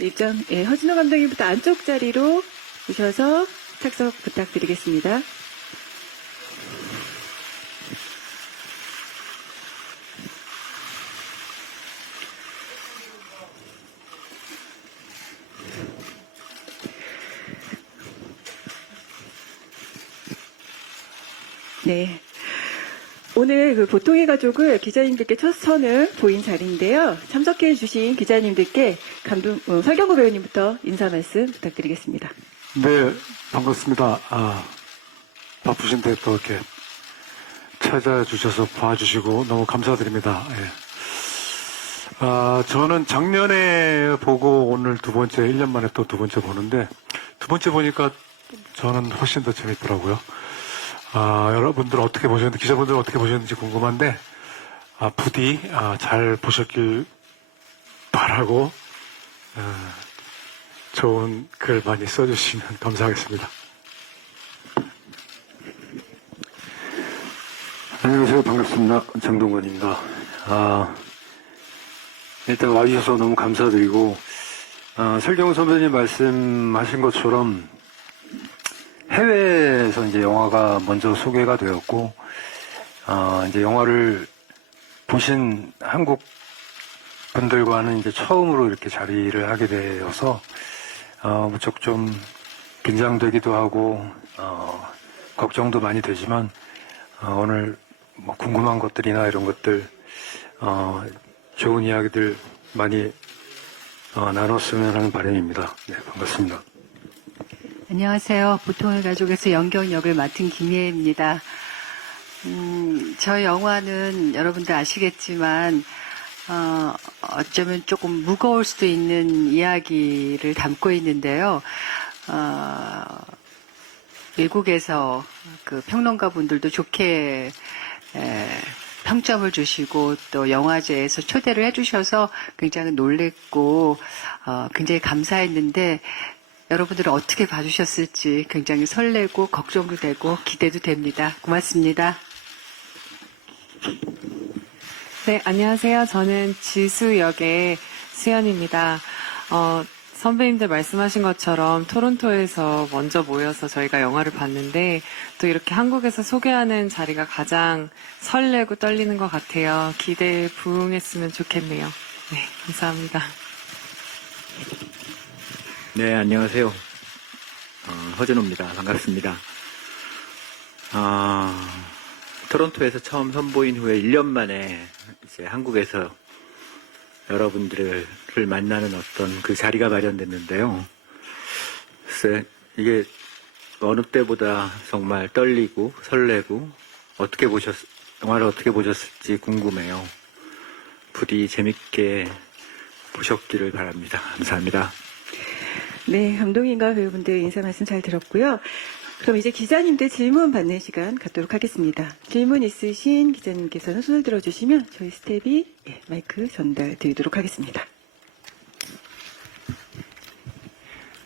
입장, 예, 허진호 감독님부터 안쪽 자리로 오셔서 착석 부탁드리겠습니다. 네. 오늘 그 보통의 가족을 기자님들께 첫 선을 보인 자리인데요. 참석해 주신 기자님들께 설경구 배우님부터 인사 말씀 부탁드리겠습니다. 네, 반갑습니다. 바쁘신데 또 이렇게 찾아주셔서 봐주시고 너무 감사드립니다. 예. 저는 작년에 보고 오늘 두 번째, 1년 만에 또 두 번째 보는데 두 번째 보니까 저는 훨씬 더 재밌더라고요. 여러분들 어떻게 보셨는지, 기자분들 어떻게 보셨는지 궁금한데, 부디, 잘 보셨길 바라고, 좋은 글 많이 써주시면 감사하겠습니다. 안녕하세요. 반갑습니다. 장동건입니다. 일단 와주셔서 너무 감사드리고, 설경우 선배님 말씀하신 것처럼 해외에서 이제 영화가 먼저 소개가 되었고, 이제 영화를 보신 한국 분들과는 이제 처음으로 이렇게 자리를 하게 되어서, 무척 좀 긴장되기도 하고, 걱정도 많이 되지만, 오늘 뭐 궁금한 것들이나 이런 것들, 좋은 이야기들 많이 나눴으면 하는 바람입니다. 네, 반갑습니다. 안녕하세요. 보통의 가족에서 연경 역을 맡은 김예입니다. 저 영화는 여러분들 아시겠지만 어쩌면 조금 무거울 수도 있는 이야기를 담고 있는데요. 외국에서 그 평론가 분들도 좋게 평점을 주시고 또 영화제에서 초대를 해주셔서 굉장히 놀랬고 굉장히 감사했는데 여러분들은 어떻게 봐주셨을지 굉장히 설레고 걱정도 되고 기대도 됩니다. 고맙습니다. 네, 안녕하세요. 저는 지수 역의 수연입니다. 선배님들 말씀하신 것처럼 토론토에서 먼저 모여서 저희가 영화를 봤는데 또 이렇게 한국에서 소개하는 자리가 가장 설레고 떨리는 것 같아요. 기대에 부응했으면 좋겠네요. 네, 감사합니다. 네, 안녕하세요. 허진호입니다. 반갑습니다. 토론토에서 처음 선보인 후에 1년 만에 이제 한국에서 여러분들을 만나는 어떤 그 자리가 마련됐는데요. 글쎄, 이게 어느 때보다 정말 떨리고 설레고 영화를 어떻게 보셨을지 궁금해요. 부디 재밌게 보셨기를 바랍니다. 감사합니다. 네, 감독님과 배우분들 인사 말씀 잘 들었고요. 그럼 이제 기자님들 질문 받는 시간 갖도록 하겠습니다. 질문 있으신 기자님께서는 손을 들어주시면 저희 스텝이 마이크 전달 드리도록 하겠습니다.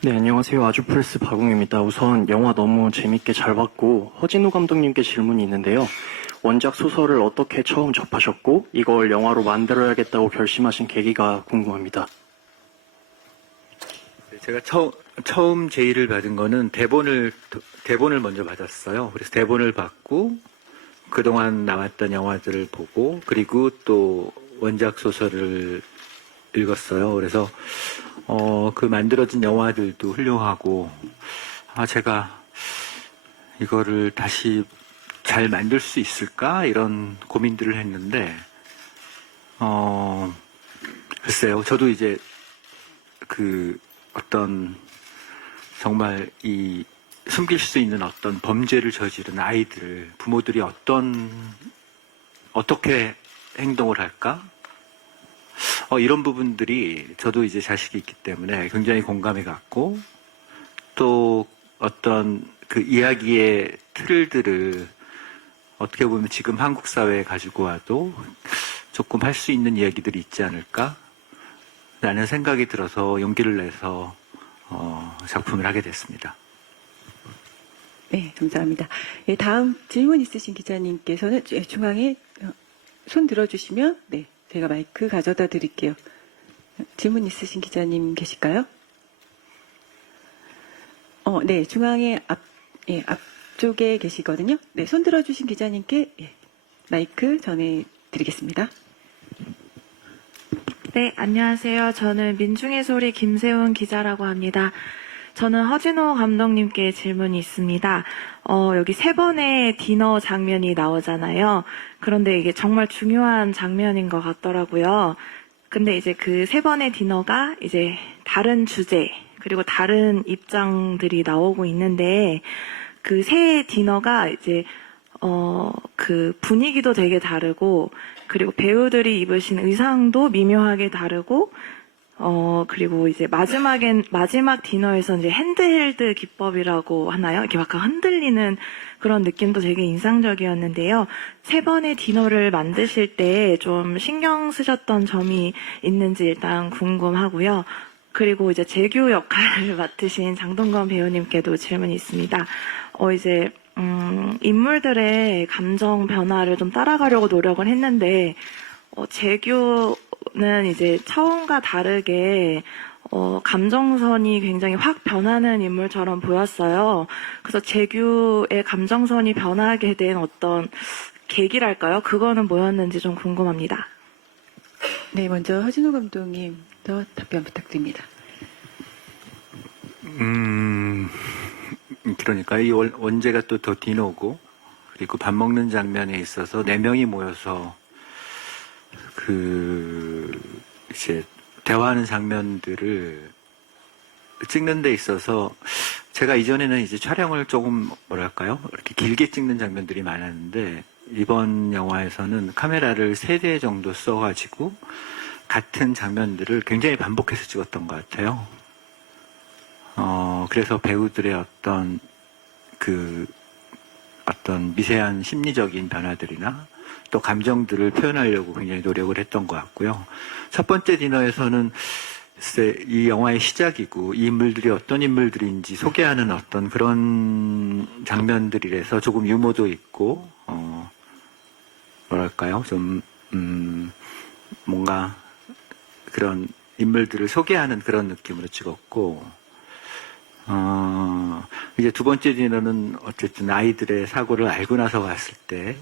네, 안녕하세요. 아주프레스 박웅입니다. 우선 영화 너무 재밌게 잘 봤고 허진호 감독님께 질문이 있는데요. 원작 소설을 어떻게 처음 접하셨고 이걸 영화로 만들어야겠다고 결심하신 계기가 궁금합니다. 제가 처음 제의를 받은 거는 대본을 먼저 받았어요. 그래서 대본을 받고 그동안 나왔던 영화들을 보고 그리고 또 원작 소설을 읽었어요. 그래서 그 만들어진 영화들도 훌륭하고 제가 이거를 다시 잘 만들 수 있을까 이런 고민들을 했는데 글쎄요. 저도 이제 어떤 정말 이 숨길 수 있는 어떤 범죄를 저지른 아이들을 부모들이 어떻게 행동을 할까? 이런 부분들이 저도 이제 자식이 있기 때문에 굉장히 공감이 갔고 또 어떤 그 이야기의 틀들을 어떻게 보면 지금 한국 사회에 가지고 와도 조금 할 수 있는 이야기들이 있지 않을까? 라는 생각이 들어서 용기를 내서 작품을 하게 됐습니다. 네, 감사합니다. 예, 다음 질문 있으신 기자님께서는 중앙에 손 들어주시면 제가 마이크 가져다 드릴게요. 질문 있으신 기자님 계실까요? 네, 중앙에 앞쪽에 계시거든요. 네, 손 들어주신 기자님께 마이크 전해드리겠습니다. 네, 안녕하세요. 저는 민중의 소리 김세훈 기자라고 합니다. 저는 허진호 감독님께 질문이 있습니다. 여기 3번의 디너 장면이 나오잖아요. 그런데 이게 정말 중요한 장면인 것 같더라고요. 근데 이제 그 3번의 디너가 이제 다른 주제, 그리고 다른 입장들이 나오고 있는데, 그 세 디너가 이제, 그 분위기도 되게 다르고, 그리고 배우들이 입으신 의상도 미묘하게 다르고, 그리고 이제 마지막 디너에서 이제 핸드헬드 기법이라고 하나요? 이렇게 막 흔들리는 그런 느낌도 되게 인상적이었는데요. 3번의 디너를 만드실 때 좀 신경 쓰셨던 점이 있는지 일단 궁금하고요. 그리고 이제 재규 역할을 맡으신 장동건 배우님께도 질문이 있습니다. 이제, 인물들의 감정 변화를 좀 따라가려고 노력을 했는데, 재규는 이제 처음과 다르게 감정선이 굉장히 확 변하는 인물처럼 보였어요. 그래서 재규의 감정선이 변하게 된 어떤 계기랄까요? 그거는 뭐였는지 좀 궁금합니다. 네, 먼저 허진호 감독님도 답변 부탁드립니다. 그러니까 이 원제가 또 더 디노고, 그리고 밥 먹는 장면에 있어서 4명이 모여서 이제 대화하는 장면들을 찍는 데 있어서 제가 이전에는 이제 촬영을 조금 뭐랄까요? 이렇게 길게 찍는 장면들이 많았는데, 이번 영화에서는 카메라를 3대 정도 써가지고 같은 장면들을 굉장히 반복해서 찍었던 것 같아요. 그래서 배우들의 어떤 미세한 심리적인 변화들이나 또 감정들을 표현하려고 굉장히 노력을 했던 것 같고요. 첫 번째 디너에서는 글쎄 이 영화의 시작이고 이 인물들이 어떤 인물들인지 소개하는 어떤 그런 장면들이라서 조금 유머도 있고 뭐랄까요? 좀 뭔가 그런 인물들을 소개하는 그런 느낌으로 찍었고, 이제 두 번째 디너는 어쨌든 아이들의 사고를 알고 나서 봤을 때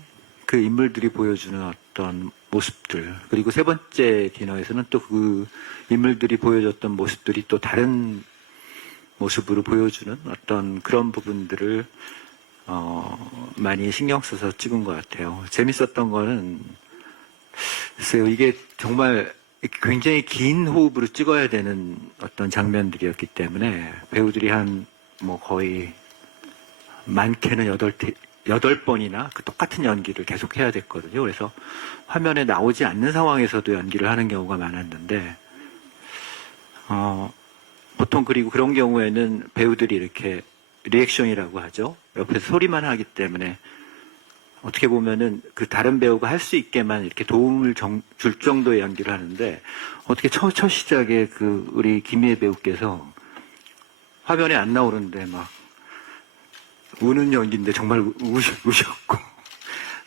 그 인물들이 보여주는 어떤 모습들, 그리고 세 번째 디너에서는 또 그 인물들이 보여줬던 모습들이 또 다른 모습으로 보여주는 어떤 그런 부분들을 많이 신경 써서 찍은 것 같아요. 재밌었던 거는 글쎄요, 이게 정말 굉장히 긴 호흡으로 찍어야 되는 어떤 장면들이었기 때문에 배우들이 거의 많게는 8번이나 그 똑같은 연기를 계속 해야 됐거든요. 그래서 화면에 나오지 않는 상황에서도 연기를 하는 경우가 많았는데, 보통 그리고 그런 경우에는 배우들이 이렇게 리액션이라고 하죠. 옆에서 소리만 하기 때문에 어떻게 보면은 그 다른 배우가 할 수 있게만 이렇게 도움을 줄 정도의 연기를 하는데, 어떻게 첫 시작에 우리 김희애 배우께서 화면에 안 나오는데 막 우는 연기인데 정말 우셨고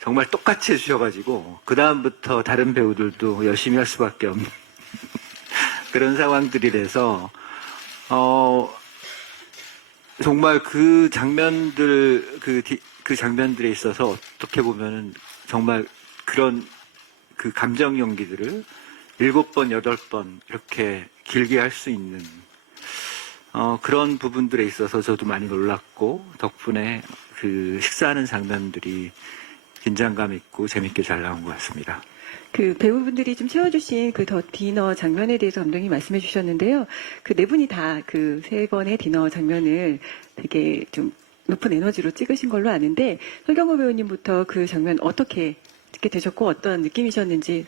정말 똑같이 해주셔가지고 그 다음부터 다른 배우들도 열심히 할 수밖에 없는 그런 상황들이라서 정말 그 장면들 그 장면들에 있어서 어떻게 보면은 정말 그런 그 감정 연기들을 7번, 8번 이렇게 길게 할 수 있는 그런 부분들에 있어서 저도 많이 놀랐고, 덕분에 그 식사하는 장면들이 긴장감 있고 재밌게 잘 나온 것 같습니다. 그 배우분들이 좀 채워주신 그 더 디너 장면에 대해서 감독님이 말씀해 주셨는데요. 그 4분이 다 그 3번의 디너 장면을 되게 좀 높은 에너지로 찍으신 걸로 아는데, 설경호 배우님부터 그 장면 어떻게 찍게 되셨고 어떤 느낌이셨는지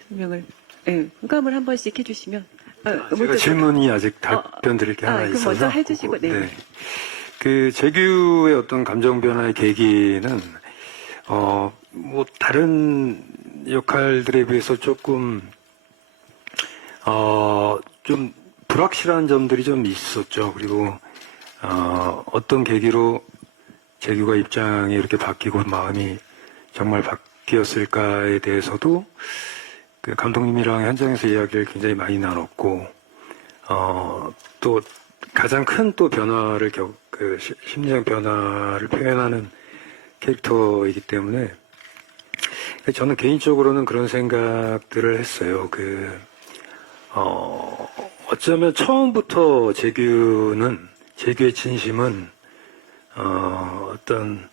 소감을 한 번씩 해주시면. 제가 질문이 아직 답변 드릴 게 하나 그럼 있어서. 먼저 해주시고, 네. 그 재규의 어떤 감정 변화의 계기는 다른 역할들에 비해서 조금 좀 불확실한 점들이 좀 있었죠. 그리고 어떤 계기로 재규가 입장이 이렇게 바뀌고 마음이 정말 바뀌었을까에 대해서도 그 감독님이랑 현장에서 이야기를 굉장히 많이 나눴고, 또 가장 큰 또 변화를 심리적 변화를 표현하는 캐릭터이기 때문에 저는 개인적으로는 그런 생각들을 했어요. 어쩌면 처음부터 재규의 진심은, 어떤,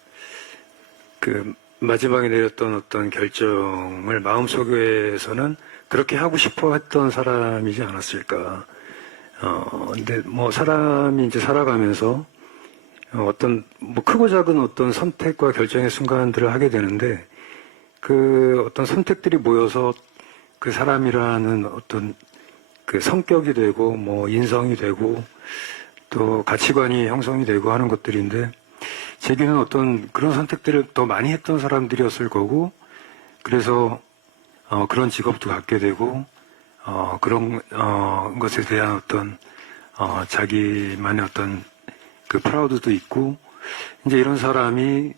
마지막에 내렸던 어떤 결정을 마음속에서는 그렇게 하고 싶어 했던 사람이지 않았을까. 근데 사람이 이제 살아가면서 어떤, 크고 작은 어떤 선택과 결정의 순간들을 하게 되는데, 어떤 선택들이 모여서 그 사람이라는 어떤 성격이 되고, 인성이 되고, 또 가치관이 형성이 되고 하는 것들인데, 재규는 어떤 그런 선택들을 더 많이 했던 사람들이었을 거고, 그래서, 그런 직업도 갖게 되고, 그런, 것에 대한 어떤, 자기만의 어떤 프라우드도 있고, 이제 이런 사람이,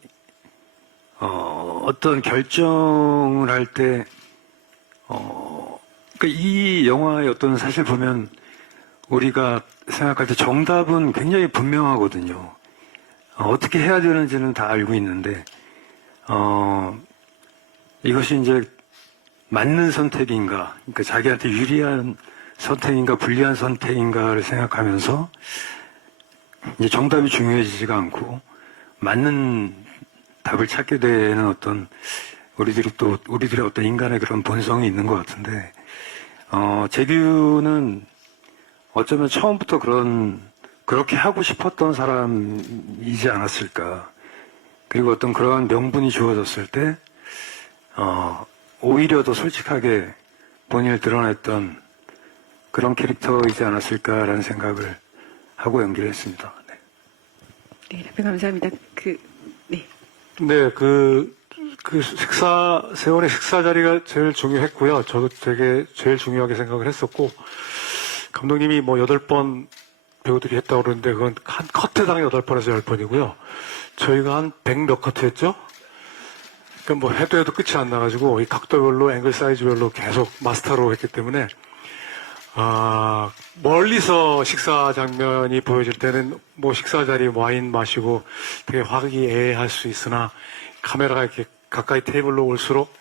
어떤 결정을 할 때, 이 영화의 어떤 사실 보면 우리가 생각할 때 정답은 굉장히 분명하거든요. 어떻게 해야 되는지는 다 알고 있는데, 이것이 이제 맞는 선택인가, 그러니까 자기한테 유리한 선택인가, 불리한 선택인가를 생각하면서 이제 정답이 중요해지지가 않고 맞는 답을 찾게 되는 어떤 우리들의 어떤 인간의 그런 본성이 있는 것 같은데, 재규는 어쩌면 처음부터 그렇게 하고 싶었던 사람이지 않았을까. 그리고 어떤 그러한 명분이 주어졌을 때, 오히려 더 솔직하게 본인을 드러냈던 그런 캐릭터이지 않았을까라는 생각을 하고 연기를 했습니다. 네. 네, 답변 감사합니다. 네. 네, 세원의 식사 자리가 제일 중요했고요. 저도 되게 제일 중요하게 생각을 했었고, 감독님이 8번 배우들이 했다고 그러는데, 그건 한 커트당 8번에서 10번이고요. 저희가 한 100 몇 커트 했죠? 그러니까 해도 끝이 안 나가지고, 이 각도별로, 앵글 사이즈별로 계속 마스터로 했기 때문에, 멀리서 식사 장면이 보여질 때는 식사 자리 와인 마시고 되게 화기애애할 수 있으나 카메라가 이렇게 가까이 테이블로 올수록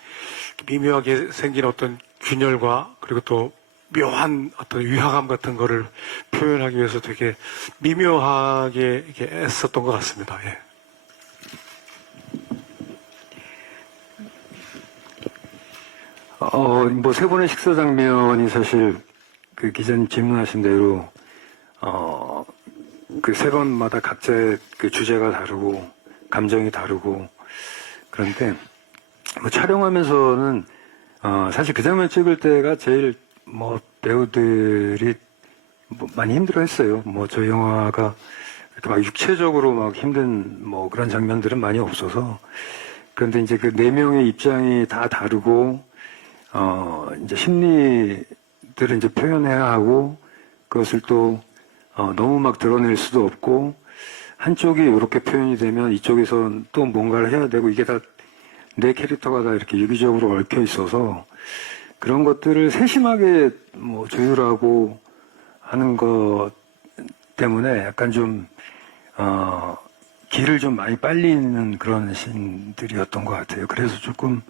미묘하게 생긴 어떤 균열과 그리고 또 묘한 어떤 위화감 같은 거를 표현하기 위해서 되게 미묘하게 이렇게 애썼던 것 같습니다. 예. 세 번의 식사 장면이 사실 기자님 질문하신 대로, 세 번마다 각자의 주제가 다르고, 감정이 다르고, 그런데, 촬영하면서는, 사실 그 장면 찍을 때가 제일, 배우들이 많이 힘들어 했어요. 저희 영화가 이렇게 막 육체적으로 막 힘든 그런 장면들은 많이 없어서. 그런데 이제 그 4명의 입장이 다 다르고, 이제 심리들을 이제 표현해야 하고, 그것을 또, 너무 막 드러낼 수도 없고, 한쪽이 이렇게 표현이 되면 이쪽에서 또 뭔가를 해야 되고, 이게 다 내 캐릭터가 다 이렇게 유기적으로 얽혀 있어서, 그런 것들을 세심하게 조율하고 하는 것 때문에 약간 좀, 길을 좀 많이 빨리는 그런 신들이었던 것 같아요. 그래서 조금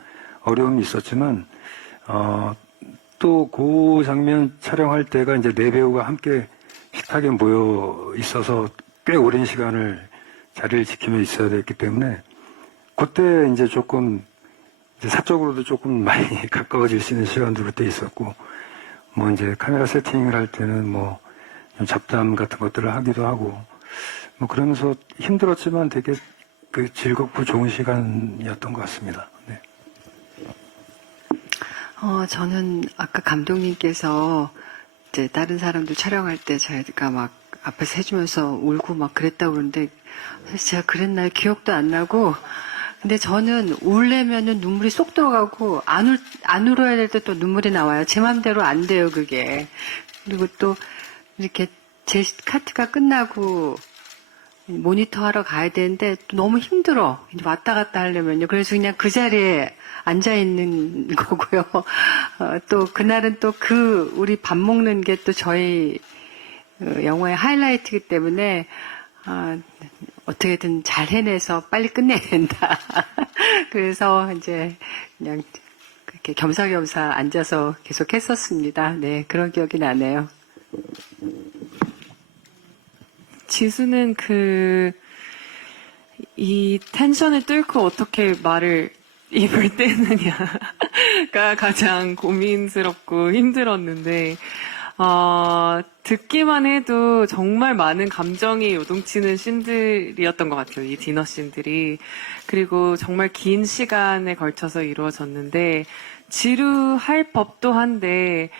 어려움이 있었지만, 또 그 장면 촬영할 때가 이제 4배우가 함께 식탁에 모여 있어서 꽤 오랜 시간을 자리를 지키며 있어야 됐기 때문에 그때 이제 조금 이제 사적으로도 조금 많이 가까워질 수 있는 시간도 그때 있었고, 이제 카메라 세팅을 할 때는 좀 잡담 같은 것들을 하기도 하고, 그러면서 힘들었지만 되게 즐겁고 좋은 시간이었던 것 같습니다. 네. 저는 아까 감독님께서 이제 다른 사람들 촬영할 때 저희가 막 앞에서 해주면서 울고 막 그랬다고 그러는데, 사실 제가 그랬나요? 기억도 안 나고, 근데 저는 울려면은 눈물이 쏙 들어가고, 안 울어야 될 때 또 눈물이 나와요. 제 맘대로 안 돼요, 그게. 그리고 또 이렇게 제 카트가 끝나고 모니터 하러 가야 되는데 또 너무 힘들어. 이제 왔다 갔다 하려면요. 그래서 그냥 그 자리에 앉아 있는 거고요. 또 그날은 또 우리 밥 먹는 게 또 저희 그 영화의 하이라이트이기 때문에 어떻게든 잘 해내서 빨리 끝내야 된다. 그래서 이제 그냥 그렇게 겸사겸사 앉아서 계속 했었습니다. 네, 그런 기억이 나네요. 지수는 이 텐션을 뚫고 어떻게 말을 입을 떼느냐가 가장 고민스럽고 힘들었는데, 듣기만 해도 정말 많은 감정이 요동치는 씬들이었던 것 같아요. 이 디너 씬들이. 그리고 정말 긴 시간에 걸쳐서 이루어졌는데, 지루할 법도 한데,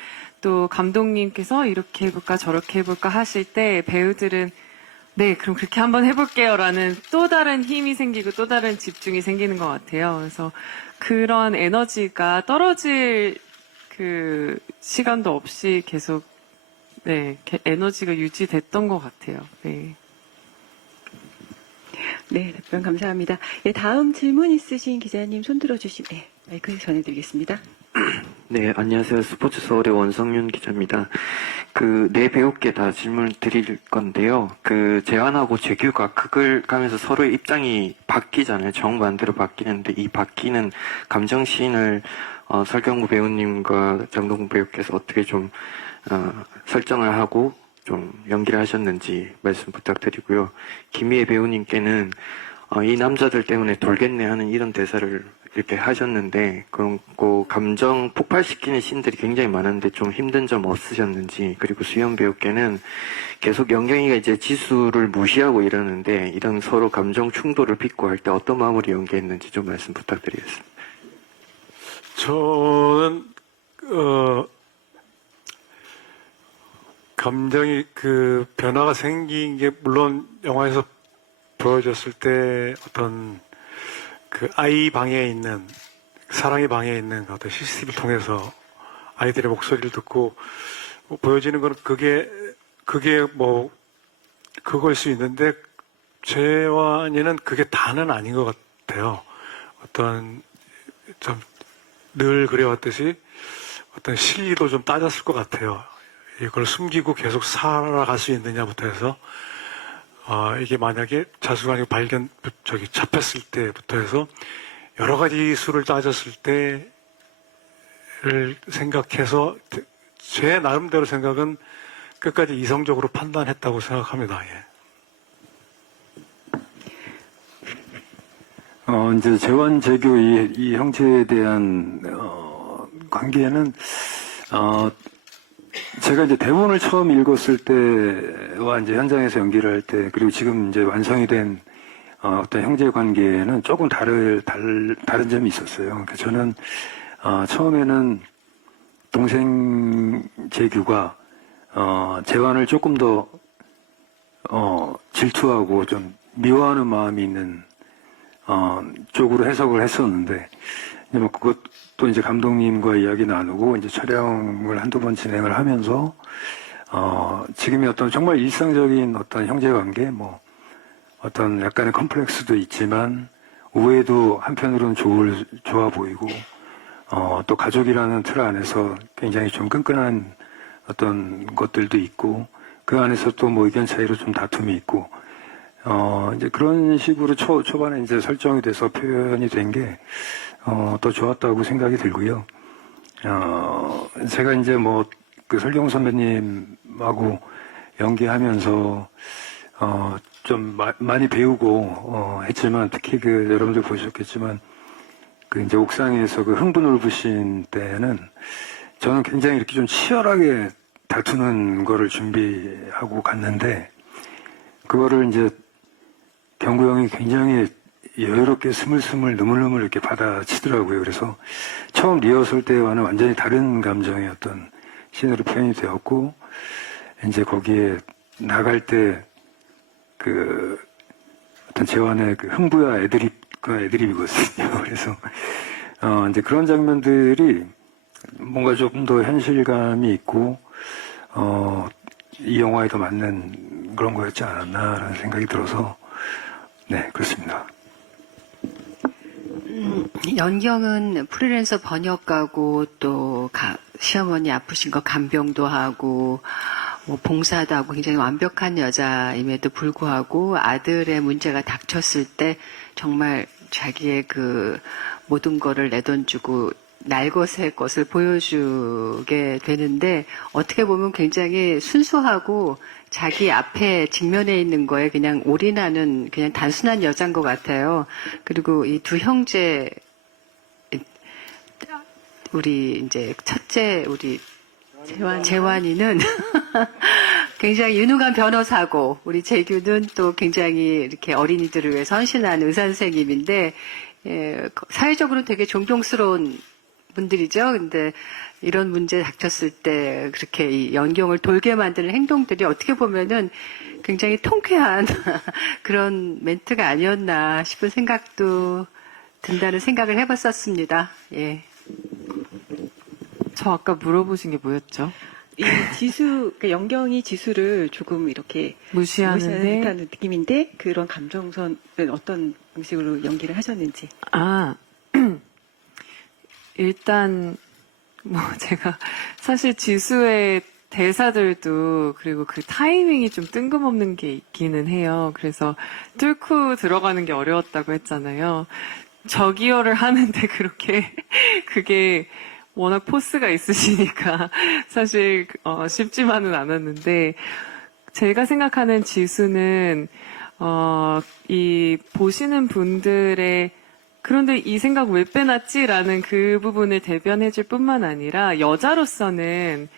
또 감독님께서 이렇게 해볼까 저렇게 해볼까 하실 때 배우들은 네, 그럼 그렇게 한번 해볼게요 라는 또 다른 힘이 생기고 또 다른 집중이 생기는 것 같아요. 그래서 그런 에너지가 떨어질 그 시간도 없이 계속 네, 에너지가 유지됐던 것 같아요. 네. 네, 답변 감사합니다. 예, 다음 질문 있으신 기자님 손 들어주시면, 네, 마이크 전해드리겠습니다. 네, 안녕하세요. 스포츠 서울의 원성윤 기자입니다. 네 배우께 다 질문을 드릴 건데요. 재환하고 재규가 극을 가면서 서로의 입장이 바뀌잖아요. 정반대로 바뀌는데 이 바뀌는 감정씬을 설경구 배우님과 장동국 배우께서 어떻게 좀 설정을 하고 좀 연기를 하셨는지 말씀 부탁드리고요. 김희애 배우님께는 이 남자들 때문에 돌겠네 하는 이런 대사를 이렇게 하셨는데 그런 감정 폭발시키는 씬들이 굉장히 많은데 좀 힘든 점 없으셨는지, 그리고 수연 배우께는 계속 영경이가 이제 지수를 무시하고 이러는데 이런 서로 감정 충돌을 빚고 할 때 어떤 마음으로 연기했는지 좀 말씀 부탁드리겠습니다. 저는 감정이 변화가 생긴 게 물론 영화에서 보여줬을 때 어떤 아이 방에 있는 사랑의 방에 있는 어떤 CCTV를 통해서 아이들의 목소리를 듣고 보여지는 건 그게 뭐 그걸 수 있는데 재환이는 그게 다는 아닌 것 같아요. 어떤 좀 늘 그래왔듯이 어떤 실리도 좀 따졌을 것 같아요. 이걸 숨기고 계속 살아갈 수 있느냐부터 해서 이게 만약에 자수관이 잡혔을 때부터 해서 여러 가지 수를 따졌을 때를 생각해서 제 나름대로 생각은 끝까지 이성적으로 판단했다고 생각합니다. 예. 이제 재환, 재규 이 형제에 대한 관계는 제가 이제 대본을 처음 읽었을 때와 이제 현장에서 연기를 할 때, 그리고 지금 이제 완성이 된 어떤 형제 관계는 조금 다른 점이 있었어요. 그러니까 저는 처음에는 동생 재규가 재환을 조금 더 질투하고 좀 미워하는 마음이 있는 쪽으로 해석을 했었는데, 이제 뭐 그것도 이제 감독님과 이야기 나누고 이제 촬영을 한두 번 진행을 하면서 지금의 어떤 정말 일상적인 어떤 형제 관계, 뭐 어떤 약간의 컴플렉스도 있지만 우애도 한편으로는 좋아 보이고 또 가족이라는 틀 안에서 굉장히 좀 끈끈한 어떤 것들도 있고, 그 안에서 또 뭐 의견 차이로 좀 다툼이 있고, 이제 그런 식으로 초반에 이제 설정이 돼서 표현이 된 게, 더 좋았다고 생각이 들고요. 제가 이제 뭐, 설경 선배님하고 연기하면서, 좀 많이 배우고, 했지만, 특히 여러분들 보셨겠지만, 이제 옥상에서 흥분울부신 때는 저는 굉장히 이렇게 좀 치열하게 다투는 거를 준비하고 갔는데, 그거를 이제 경구 형이 굉장히 여유롭게 스물스물 느물느물 이렇게 받아치더라고요. 그래서 처음 리허설 때와는 완전히 다른 감정의 어떤 씬으로 표현이 되었고, 이제 거기에 나갈 때 어떤 재환의 흥부야 애드립이거든요. 그래서 이제 그런 장면들이 뭔가 조금 더 현실감이 있고 이 영화에 더 맞는 그런 거였지 않았나라는 생각이 들어서 네, 그렇습니다. 연경은 프리랜서 번역가고 또 시어머니 아프신 거 간병도 하고 뭐 봉사도 하고 굉장히 완벽한 여자임에도 불구하고 아들의 문제가 닥쳤을 때 정말 자기의 그 모든 거를 내던지고 날것의 것을 보여주게 되는데 어떻게 보면 굉장히 순수하고 자기 앞에 직면해 있는 거에 그냥 올인하는 그냥 단순한 여자인 것 같아요. 그리고 이 두 형제 우리 이제 첫째 우리 재환이는 굉장히 유능한 변호사고 우리 재규는 또 굉장히 이렇게 어린이들을 위해서 헌신하는 의사 선생님인데 사회적으로 되게 존경스러운 분들이죠. 근데 이런 문제 닥쳤을 때 그렇게 이 연경을 돌게 만드는 행동들이 어떻게 보면은 굉장히 통쾌한 그런 멘트가 아니었나 싶은 생각도 든다는 생각을 해봤었습니다. 예. 저 아까 물어보신 게 뭐였죠? 이 지수, 그러니까 연경이 지수를 조금 이렇게 무시하는 무시하는데 듯한 느낌인데 그런 감정선은 어떤 방식으로 연기를 하셨는지. 일단 뭐 제가 사실 지수의 대사들도 그리고 그 타이밍이 좀 뜬금없는 게 있기는 해요. 그래서 뚫고 들어가는 게 어려웠다고 했잖아요. 저기요를 하는데 그렇게 그게 워낙 포스가 있으시니까 사실 쉽지만은 않았는데 제가 생각하는 지수는 이 보시는 분들의 그런데 이 생각 왜 빼놨지라는 그 부분을 대변해줄 뿐만 아니라 여자로서는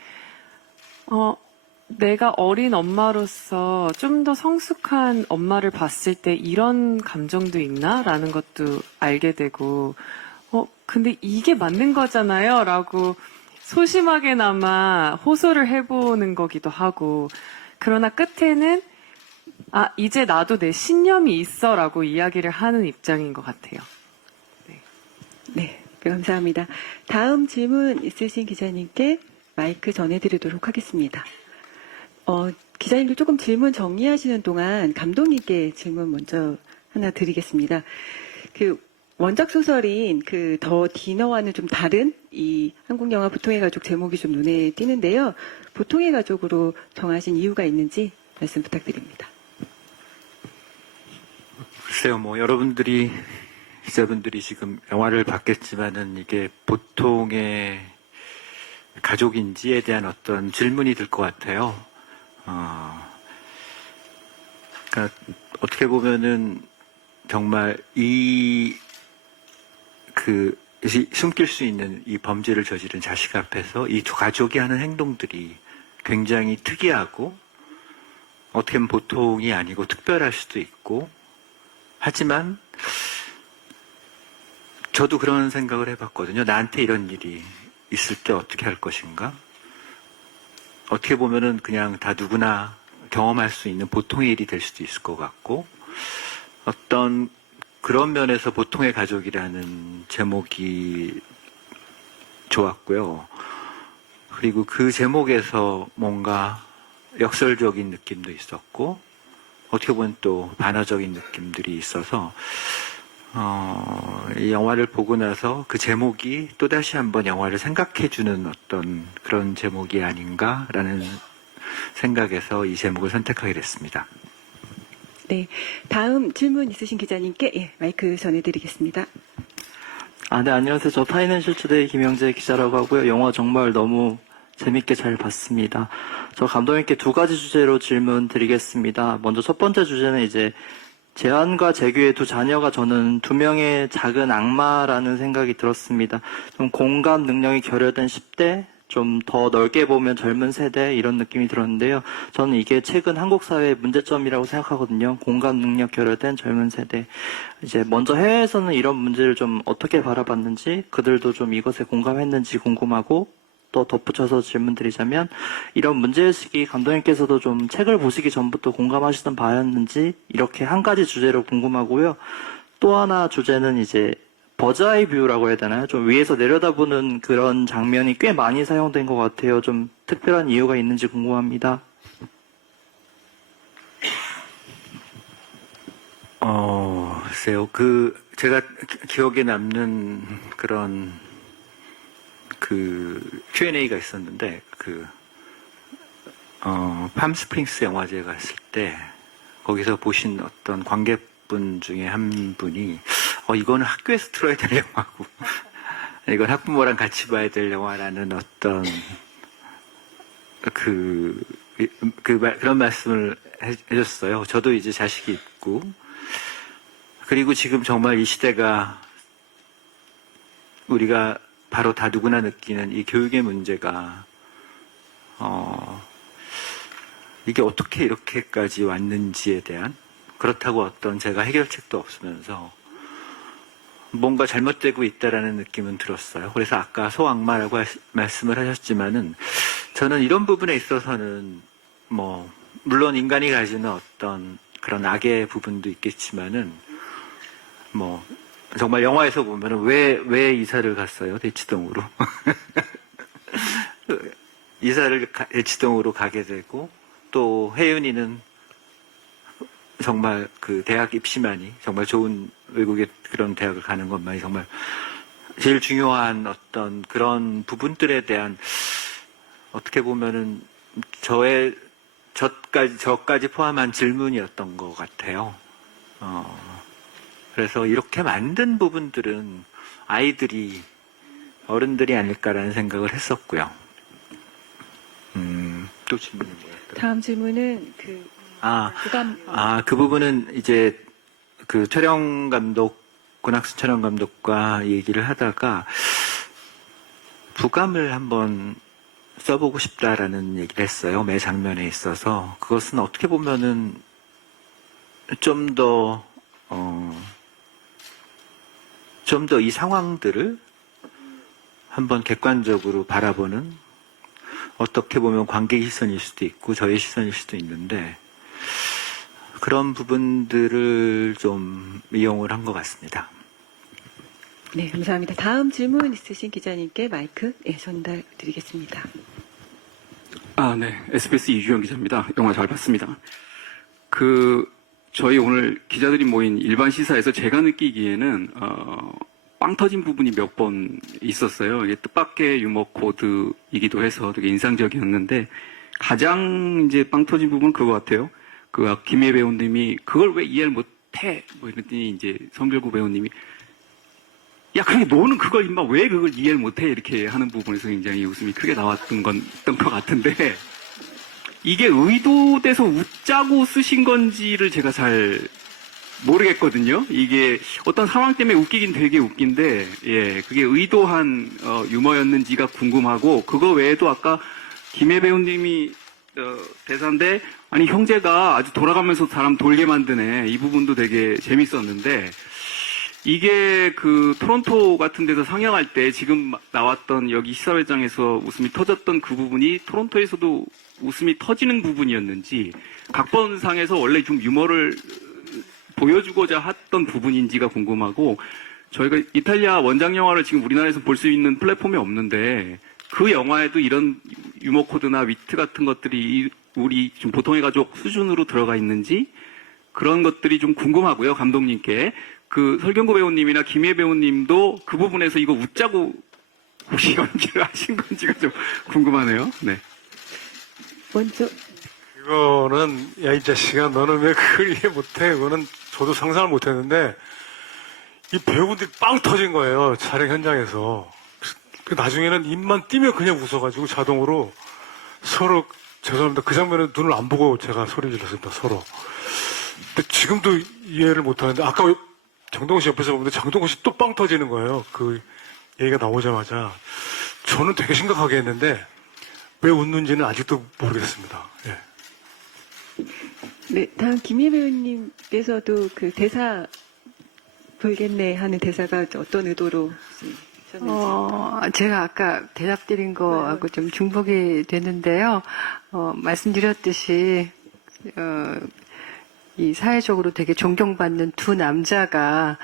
내가 어린 엄마로서 좀 더 성숙한 엄마를 봤을 때 이런 감정도 있나라는 것도 알게 되고 근데 이게 맞는 거잖아요 라고 소심하게나마 호소를 해보는 거기도 하고 그러나 끝에는 이제 나도 내 신념이 있어 라고 이야기를 하는 입장인 것 같아요. 네, 감사합니다. 다음 질문 있으신 기자님께 마이크 전해드리도록 하겠습니다. 기자님들 조금 질문 정리하시는 동안 감독님께 질문 먼저 하나 드리겠습니다. 그 원작 소설인 그 더 디너와는 좀 다른 이 한국 영화 보통의 가족 제목이 좀 눈에 띄는데요. 보통의 가족으로 정하신 이유가 있는지 말씀 부탁드립니다. 글쎄요, 뭐 여러분들이 기자분들이 지금 영화를 봤겠지만은 이게 보통의 가족인지에 대한 어떤 질문이 들 것 같아요. 그러니까 어떻게 보면은 정말 숨길 수 있는 이 범죄를 저지른 자식 앞에서 이 두 가족이 하는 행동들이 굉장히 특이하고 어떻게 보면 보통이 아니고 특별할 수도 있고 하지만 저도 그런 생각을 해봤거든요. 나한테 이런 일이 있을 때 어떻게 할 것인가? 어떻게 보면은 그냥 다 누구나 경험할 수 있는 보통의 일이 될 수도 있을 것 같고 어떤 그런 면에서 보통의 가족이라는 제목이 좋았고요. 그리고 그 제목에서 뭔가 역설적인 느낌도 있었고 어떻게 보면 또 반어적인 느낌들이 있어서 이 영화를 보고 나서 그 제목이 또다시 한번 영화를 생각해주는 어떤 그런 제목이 아닌가라는 생각에서 이 제목을 선택하게 됐습니다. 네, 다음 질문 있으신 기자님께 마이크 전해드리겠습니다. 네, 안녕하세요. 저 파이낸셜 투데이 김영재 기자라고 하고요. 영화 정말 너무 재밌게 잘 봤습니다. 저 감독님께 두 가지 주제로 질문 드리겠습니다. 먼저 첫 번째 주제는 이제 재환과 재규의 두 자녀가 저는 두 명의 작은 악마라는 생각이 들었습니다. 좀 공감 능력이 결여된 10대, 좀 더 넓게 보면 젊은 세대 이런 느낌이 들었는데요. 저는 이게 최근 한국 사회의 문제점이라고 생각하거든요. 공감 능력 결여된 젊은 세대. 이제 먼저 해외에서는 이런 문제를 좀 어떻게 바라봤는지, 그들도 좀 이것에 공감했는지 궁금하고, 또 덧붙여서 질문드리자면 이런 문제의식이 감독님께서도 좀 책을 보시기 전부터 공감하시던 바였는지 이렇게 한 가지 주제로 궁금하고요. 또 하나 주제는 이제 버즈아이 뷰라고 해야 되나요? 좀 위에서 내려다보는 그런 장면이 꽤 많이 사용된 것 같아요. 좀 특별한 이유가 있는지 궁금합니다. 글쎄요. 제가 기억에 남는 그런 Q&A가 있었는데, 팜스프링스 영화제에 갔을 때 거기서 보신 어떤 관객분 중에 한 분이 이거는 학교에서 틀어야 될 영화고 이건 학부모랑 같이 봐야 될 영화라는 어떤 그런 말씀을 해줬어요. 저도 이제 자식이 있고 그리고 지금 정말 이 시대가 우리가 바로 다 누구나 느끼는 이 교육의 문제가 이게 어떻게 이렇게까지 왔는지에 대한 그렇다고 어떤 제가 해결책도 없으면서 뭔가 잘못되고 있다라는 느낌은 들었어요. 그래서 아까 소악마라고 말씀을 하셨지만은 저는 이런 부분에 있어서는 물론 인간이 가지는 어떤 그런 악의 부분도 있겠지만은 정말 영화에서 보면은 왜 이사를 갔어요? 대치동으로. 이사를 대치동으로 가게 되고 또 혜윤이는 정말 그 대학 입시만이 정말 좋은 외국의 그런 대학을 가는 것만이 정말 제일 중요한 어떤 그런 부분들에 대한 어떻게 보면은 저까지 포함한 질문이었던 것 같아요. 그래서 이렇게 만든 부분들은 아이들이 어른들이 아닐까라는 생각을 했었고요. 또 질문이 뭐였더라? 다음 질문은 그 부분은 이제 그 촬영 감독, 권학순 촬영 감독과 얘기를 하다가 부감을 한번 써보고 싶다라는 얘기를 했어요. 매 장면에 있어서. 그것은 어떻게 보면은 좀 더 이 상황들을 한번 객관적으로 바라보는 어떻게 보면 관객의 시선일 수도 있고 저의 시선일 수도 있는데 그런 부분들을 좀 이용을 한 것 같습니다. 네, 감사합니다. 다음 질문 있으신 기자님께 마이크 전달 드리겠습니다. 네. SBS 이주영 기자입니다. 영화 잘 봤습니다. 저희 오늘 기자들이 모인 일반 시사에서 제가 느끼기에는, 빵 터진 부분이 몇 번 있었어요. 이게 뜻밖의 유머 코드이기도 해서 되게 인상적이었는데, 가장 이제 빵 터진 부분은 그거 같아요. 김혜 배우님이 그걸 왜 이해를 못해? 이랬더니 이제 성별구 배우님이 야, 그게 너는 그걸 임마 왜 그걸 이해를 못해? 이렇게 하는 부분에서 굉장히 웃음이 크게 나왔던 것 같은데 이게 의도돼서 웃자고 쓰신 건지를 제가 잘 모르겠거든요. 이게 어떤 상황 때문에 웃기긴 되게 웃긴데 그게 의도한 유머였는지가 궁금하고 그거 외에도 아까 김혜 배우님이 대사인데 아니 형제가 아주 돌아가면서 사람 돌게 만드네 이 부분도 되게 재밌었는데 이게 토론토 같은 데서 상영할 때 지금 나왔던 여기 시사회장에서 웃음이 터졌던 그 부분이 토론토에서도 웃음이 터지는 부분이었는지 각본상에서 원래 좀 유머를 보여주고자 했던 부분인지가 궁금하고 저희가 이탈리아 원작 영화를 지금 우리나라에서 볼 수 있는 플랫폼이 없는데 그 영화에도 이런 유머 코드나 위트 같은 것들이 우리 지금 보통의 가족 수준으로 들어가 있는지 그런 것들이 좀 궁금하고요. 감독님께. 설경구 배우님이나 김혜 배우님도 그 부분에서 이거 웃자고 혹시 연기를 하신 건지가 좀 궁금하네요. 네. 먼저 이거는 야 이 자식아 너는 왜 그걸 이해 못해? 그거는 저도 상상을 못했는데 이 배우분들이 빵 터진 거예요. 촬영 현장에서. 나중에는 입만 띄면 그냥 웃어가지고 자동으로 서로 죄송합니다. 그 장면에 눈을 안 보고 제가 소리 질렀습니다. 서로. 근데 지금도 이해를 못하는데 아까 정동훈 씨 옆에서 보는데 정동훈 씨 또 빵 터지는 거예요. 그 얘기가 나오자마자. 저는 되게 심각하게 했는데 왜 웃는지는 아직도 모르겠습니다. 예. 네, 다음 김희 배우님께서도 대사 돌겠네 하는 대사가 어떤 의도로 하셨는지. 제가 아까 대답 드린 거하고 좀 중복이 되는데요. 말씀드렸듯이, 이 사회적으로 되게 존경받는 두 남자가,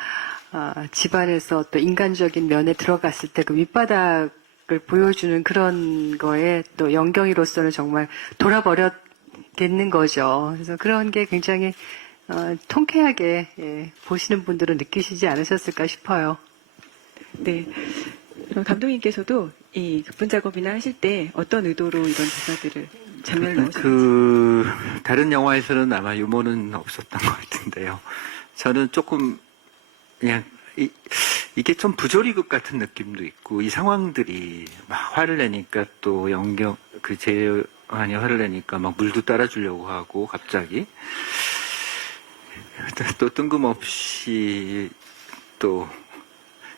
집안에서 또 인간적인 면에 들어갔을 때 그 밑바닥을 보여주는 그런 거에 또 영경이로서는 정말 돌아버렸겠는 거죠. 그래서 그런 게 굉장히, 통쾌하게, 보시는 분들은 느끼시지 않으셨을까 싶어요. 네. 그럼 감독님께서도 이 극본 작업이나 하실 때 어떤 의도로 이런 대사들을 장면을 넣으셨는지. 다른 영화에서는 아마 유머는 없었던 것 같은데요. 저는 조금 그냥 이게 좀 부조리극 같은 느낌도 있고, 이 상황들이 막 화를 내니까 또 재환이 화를 내니까 막 물도 따라주려고 하고, 갑자기 또 뜬금없이 또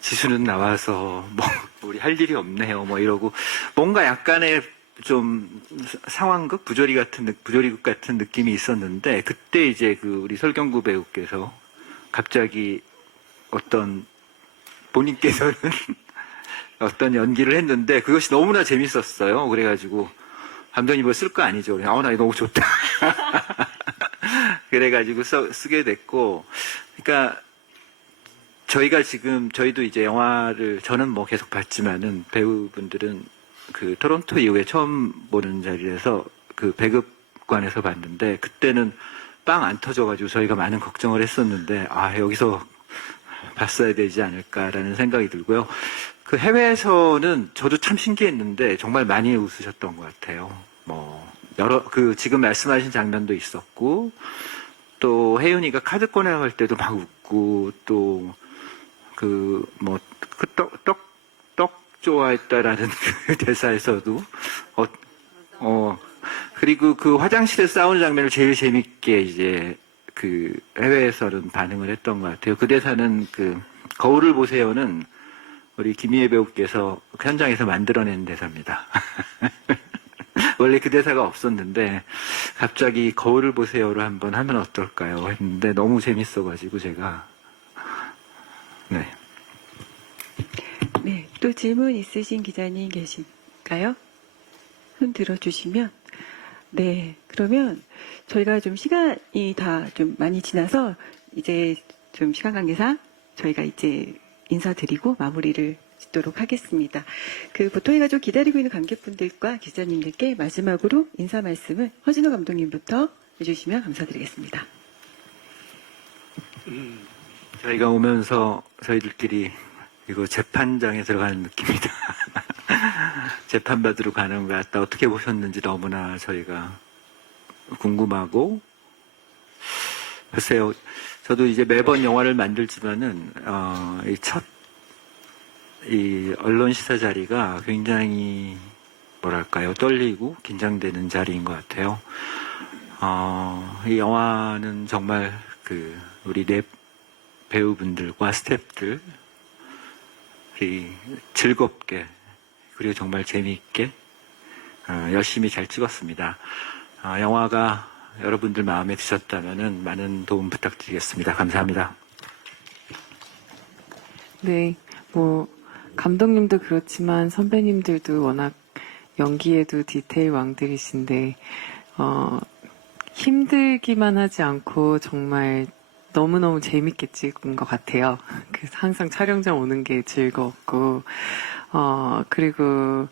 지수는 나와서 뭐 우리 할 일이 없네요 뭐 이러고, 뭔가 약간의 좀 상황극 부조리극 같은 느낌이 있었는데, 그때 이제 우리 설경구 배우께서 갑자기 본인께서는 어떤 연기를 했는데 그것이 너무나 재밌었어요. 그래가지고 감독님 이거 쓸 거 아니죠? 나 이거 너무 좋다. 그래가지고 쓰게 됐고, 그러니까 저희도 이제 영화를 저는 뭐 계속 봤지만은 배우분들은 토론토 이후에 처음 보는 자리에서 배급관에서 봤는데, 그때는 빵 안 터져가지고 저희가 많은 걱정을 했었는데, 여기서 봤어야 되지 않을까라는 생각이 들고요. 해외에서는 저도 참 신기했는데 정말 많이 웃으셨던 것 같아요. 지금 말씀하신 장면도 있었고, 또 혜윤이가 카드 꺼내갈 때도 막 웃고, 또 떡 좋아했다라는 대사에서도 그리고 화장실에 싸우는 장면을 제일 재밌게 이제 해외에서는 반응을 했던 것 같아요. 그 대사는 거울을 보세요는 우리 김희애 배우께서 현장에서 만들어낸 대사입니다. 원래 그 대사가 없었는데 갑자기 거울을 보세요를 한번 하면 어떨까요? 했는데 너무 재밌어가지고 제가 네, 또 질문 있으신 기자님 계실까요? 손 들어주시면. 네, 그러면 저희가 좀 시간이 다 좀 많이 지나서 이제 좀 시간 관계상 저희가 이제 인사드리고 마무리를 짓도록 하겠습니다. 보통 해가지고 기다리고 있는 관객분들과 기자님들께 마지막으로 인사 말씀을 허진호 감독님부터 해주시면 감사드리겠습니다. 저희가 오면서 저희들끼리 이거 재판장에 들어가는 느낌이다. 재판받으러 가는 것 같다. 어떻게 보셨는지 너무나 저희가 궁금하고, 글쎄요, 저도 이제 매번 영화를 만들지만은 이 언론 시사 자리가 굉장히 떨리고 긴장되는 자리인 것 같아요. 이 영화는 정말 우리 네 배우분들과 스태프들이 즐겁게, 그리고 정말 재미있게 열심히 잘 찍었습니다. 영화가 여러분들 마음에 드셨다면은 많은 도움 부탁드리겠습니다. 감사합니다. 네, 감독님도 그렇지만 선배님들도 워낙 연기에도 디테일 왕들이신데, 힘들기만 하지 않고 정말 너무너무 재밌게 찍은 것 같아요. 항상 촬영장 오는 게 즐거웠고, 그리고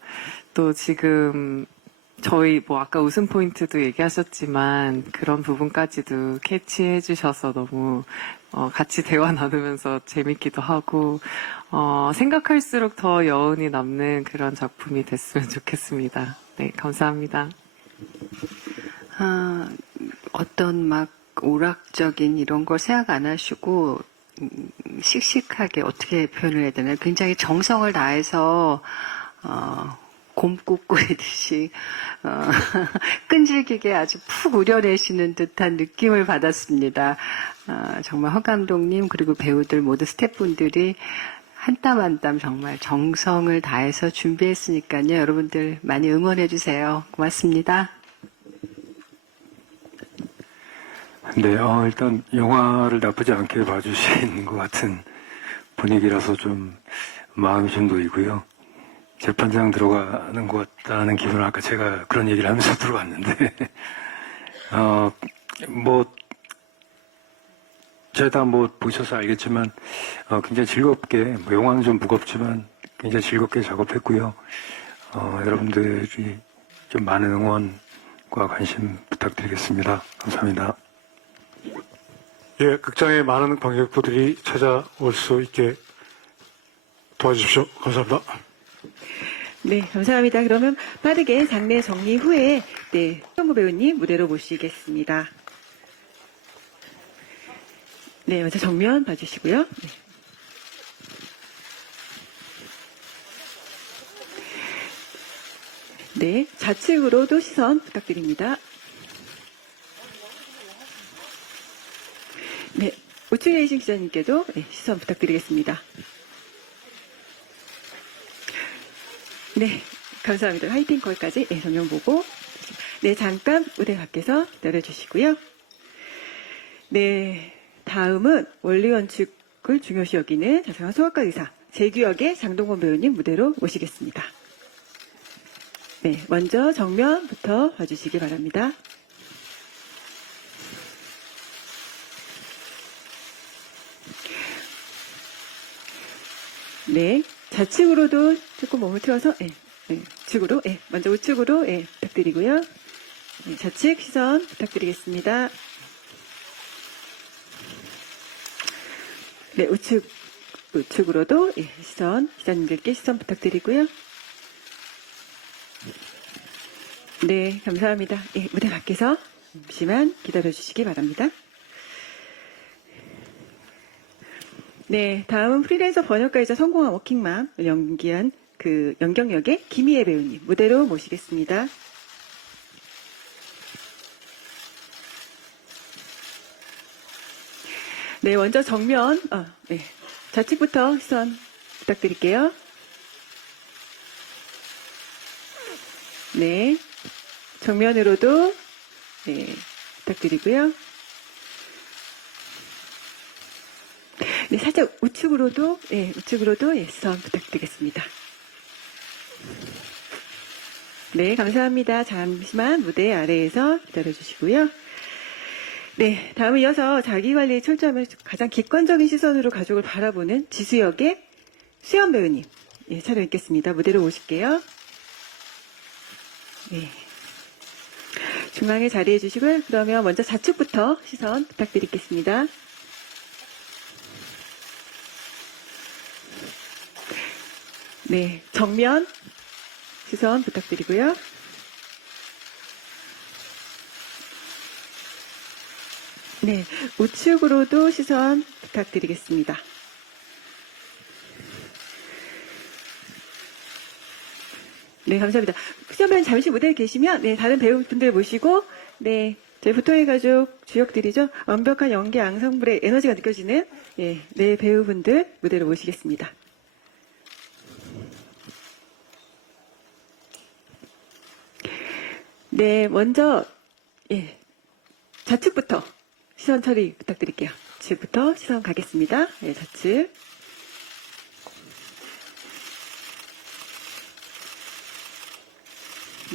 또 지금 저희 아까 웃음 포인트도 얘기하셨지만 그런 부분까지도 캐치해 주셔서 너무 같이 대화 나누면서 재밌기도 하고, 생각할수록 더 여운이 남는 그런 작품이 됐으면 좋겠습니다. 네, 감사합니다. 어떤 오락적인 이런 걸 생각 안 하시고 씩씩하게, 어떻게 표현을 해야 되나요? 굉장히 정성을 다해서 곰국 끓이듯이 끈질기게 아주 푹 우려내시는 듯한 느낌을 받았습니다. 정말 허 감독님 그리고 배우들 모두 스태프분들이 한 땀 한 땀 정말 정성을 다해서 준비했으니까요. 여러분들 많이 응원해 주세요. 고맙습니다. 네, 일단 영화를 나쁘지 않게 봐주신 것 같은 분위기라서 좀 마음이 좀 놓이고요. 재판장 들어가는 것 같다는 기분을 아까 제가 그런 얘기를 하면서 들어갔는데, 제가 보셔서 알겠지만, 굉장히 즐겁게, 영화는 좀 무겁지만 굉장히 즐겁게 작업했고요. 여러분들이 좀 많은 응원과 관심 부탁드리겠습니다. 감사합니다. 예, 극장에 많은 관객분들이 찾아올 수 있게 도와주십시오. 감사합니다. 네, 감사합니다. 그러면 빠르게 장례 정리 후에 네, 홍정구 배우님 무대로 모시겠습니다. 네, 먼저 정면 봐주시고요. 네. 네, 좌측으로도 시선 부탁드립니다. 네, 우측에 계신 기자님께도 네, 시선 부탁드리겠습니다. 네, 감사합니다. 화이팅 거기까지 네, 정면 보고 네, 잠깐 무대 밖에서 기다려주시고요. 네, 다음은 원리원칙을 중요시 여기는 자성한 소아과 의사 재규역의 장동건 배우님 무대로 모시겠습니다. 네, 먼저 정면부터 봐주시기 바랍니다. 네, 좌측으로도 조금 몸을 틀어서, 우측으로, 먼저 우측으로, 부탁드리고요. 네, 좌측 시선 부탁드리겠습니다. 네, 우측으로도, 시선, 기자님들께 시선 부탁드리고요. 네, 감사합니다. 무대 밖에서 잠시만 기다려주시기 바랍니다. 네, 다음은 프리랜서 번역가이자 성공한 워킹맘을 연기한 그 연경역의 김희애 배우님 무대로 모시겠습니다. 네, 먼저 정면, 좌측부터 시선 부탁드릴게요. 네, 정면으로도 부탁드리고요. 네, 살짝 우측으로도 시선 부탁드리겠습니다. 네, 감사합니다. 잠시만 무대 아래에서 기다려주시고요. 네, 다음은 이어서 자기관리에 철저하며 가장 객관적인 시선으로 가족을 바라보는 지수역의 수연 배우님 차례 뵙겠습니다. 무대로 오실게요. 네, 중앙에 자리해 주시고요. 그러면 먼저 좌측부터 시선 부탁드리겠습니다. 네, 정면 시선 부탁드리고요. 네, 우측으로도 시선 부탁드리겠습니다. 네, 감사합니다. 수연배우님 잠시 무대에 계시면 다른 배우분들 모시고 저희 보통의 가족 주역들이죠. 완벽한 연기 앙상블의 에너지가 느껴지는 네 배우분들 무대로 모시겠습니다. 네, 먼저 좌측부터 시선 처리 부탁드릴게요. 좌측부터 시선 가겠습니다. 네, 좌측.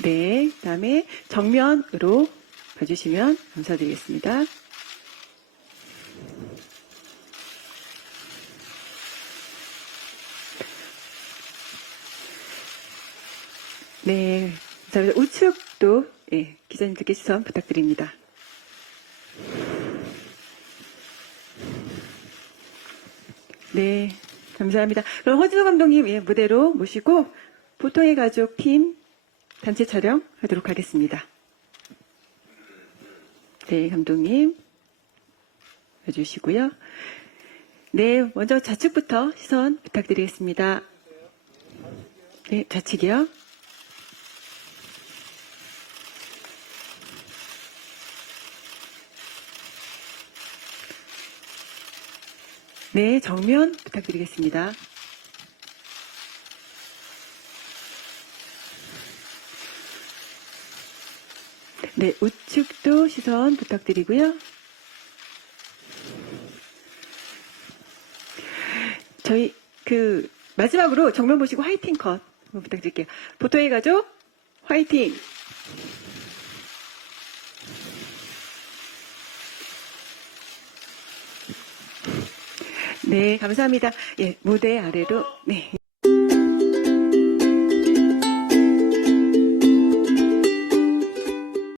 네, 그다음에 정면으로 봐주시면 감사드리겠습니다. 네, 감사합니다. 우측도 기자님들께 시선 부탁드립니다. 네, 감사합니다. 그럼 허진호 감독님 무대로 모시고 보통의 가족 팀 단체 촬영하도록 하겠습니다. 네, 감독님 해주시고요. 네, 먼저 좌측부터 시선 부탁드리겠습니다. 네, 좌측이요. 네, 정면 부탁드리겠습니다. 네, 우측도 시선 부탁드리고요. 저희 마지막으로 정면 보시고 화이팅 컷 부탁드릴게요. 보통의 가족 화이팅! 네, 감사합니다. 무대 아래로